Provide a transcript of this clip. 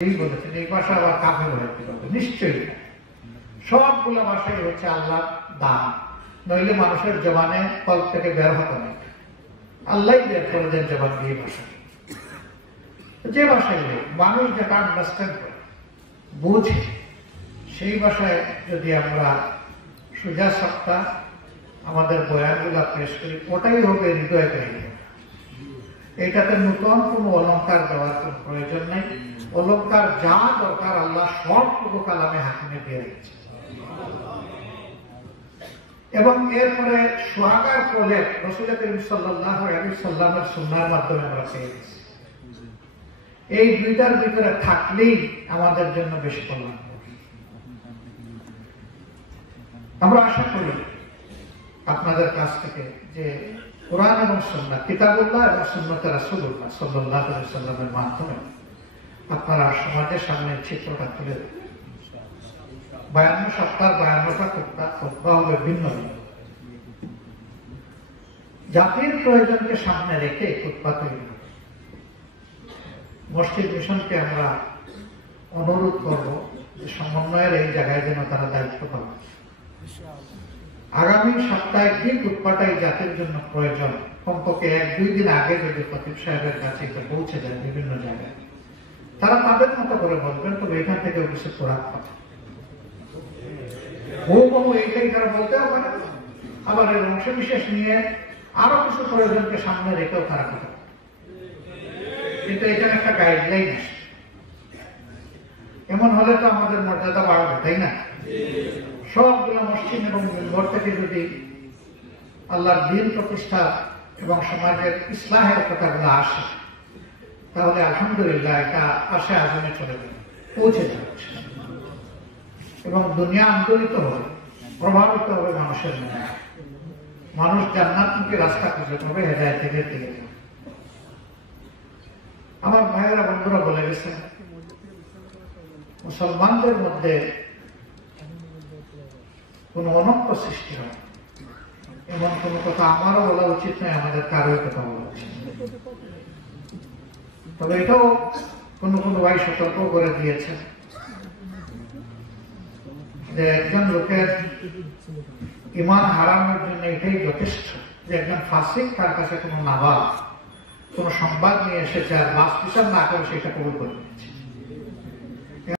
বলেছেন এই ভাষা আবার কাফের হইতে পারবে নিশ্চয়ই। সবগুলো ভাষাই হচ্ছে আল্লাহ দান, নইলে মানুষের জবানে কল্প থেকে বের হতো না। আল্লাহ বের করে দেন জবান দিয়ে ভাষা, যে ভাষায় মানুষ যেটা আন্ডারস্ট্যান্ড করে বুঝে সেই ভাষায় যদি আমরা সোজা সপ্তা আমাদের বয়ানগুলা পেশ করি, ওটাই হবে হৃদয় কাহিনী। এটাতে নতুন কোনো অলঙ্কার দেওয়ার কোন প্রয়োজন নেই। অলঙ্কার যা দরকার আল্লাহ সবটুকু কালামে হাকিমে দিয়ে দিচ্ছে। এবং এরপরে সোহাগার প্রলেপ রাসূল করিম সাল্লাল্লাহু আলাইহি সাল্লামের সুন্নাহর মাধ্যমে আমরা পেয়ে গেছি। এই দুইটার ভিতরে থাকলেই আমাদের জন্য বেশি কল্যাণ। আমরা আশা করি আপনাদের কাছ থেকে যে কোরআন এবং সুন্নাহ, কিতাবুল্লাহ এবং সুন্নতে রাসূলুল্লাহ সাল্লাল্লাহু আলাইহি সাল্লামের মাধ্যমে আপনারা সমাজের সামনে চিত্রটা তুলে দেবেন। 52 সপ্তাহ 52টা খুতবা হবে ভিন্ন ভিন্ন। জাতির প্রয়োজনকে সামনে রেখে খুতবা তৈরি হবে। মসজিদ মিশনকে আমরা অনুরোধ করব যে সমন্বয়ের এই জায়গায় যেন তারা দায়িত্ব পাবে। আগামী সপ্তাহে কি খুতবাটাই জাতির জন্য প্রয়োজন, কমপক্ষে 1-2 দিন আগে যদি খতিব সাহেবের কাছে এটা পৌঁছে যায় বিভিন্ন জায়গায়, তারা তাদের মতো করে বলবেন, তবে এখান থেকে কিছু কোরআন কথা বহু এইটাই তারা বলতেও পারে, আবার এর অংশ বিশেষ নিয়ে আরো কিছু প্রয়োজনকে সামনে রেখেও তারা কথা। কিন্তু এখানে একটা গাইডলাইন আছে, এমন হলে তো আমাদের মর্যাদা বাড়বে, তাই না? সবগুলো মসজিদ এবং মিম্বর থেকে যদি আল্লাহর দ্বীন প্রতিষ্ঠা এবং সমাজের ইসলাহের কথাগুলো আসে, তাহলে আলহামদুলিল্লাহ এটা আসে আজমে চলে যাবে, পৌঁছে যাচ্ছে এবং দুনিয়া আন্দোলিত হবে, প্রভাবিত হবে মানুষের মনে। মানুষ জান্নাতমুখী রাস্তা খুঁজে পাবে, হেদায়েতের দিকে যাবে। আমার ভাইয়েরা বন্ধুরা বলে গেছেন, মুসলমানদের মধ্যে কোন অনক্য সৃষ্টি হয় এমন কোন কথা আমারও বলা উচিত নয়, আমাদের কারোর কথা বলা উচিত। তবে এটাও কোন কোন ভাই সতর্ক করে দিয়েছে যে একজন লোকের ঈমান হারানোর জন্য এটাই যথেষ্ট যে একজন ফাসিক তার কাছে কোনো নাবাল কোন সংবাদ নিয়ে এসেছে আর বাস বিচার না করে সেটা কবুল করে নিয়েছে।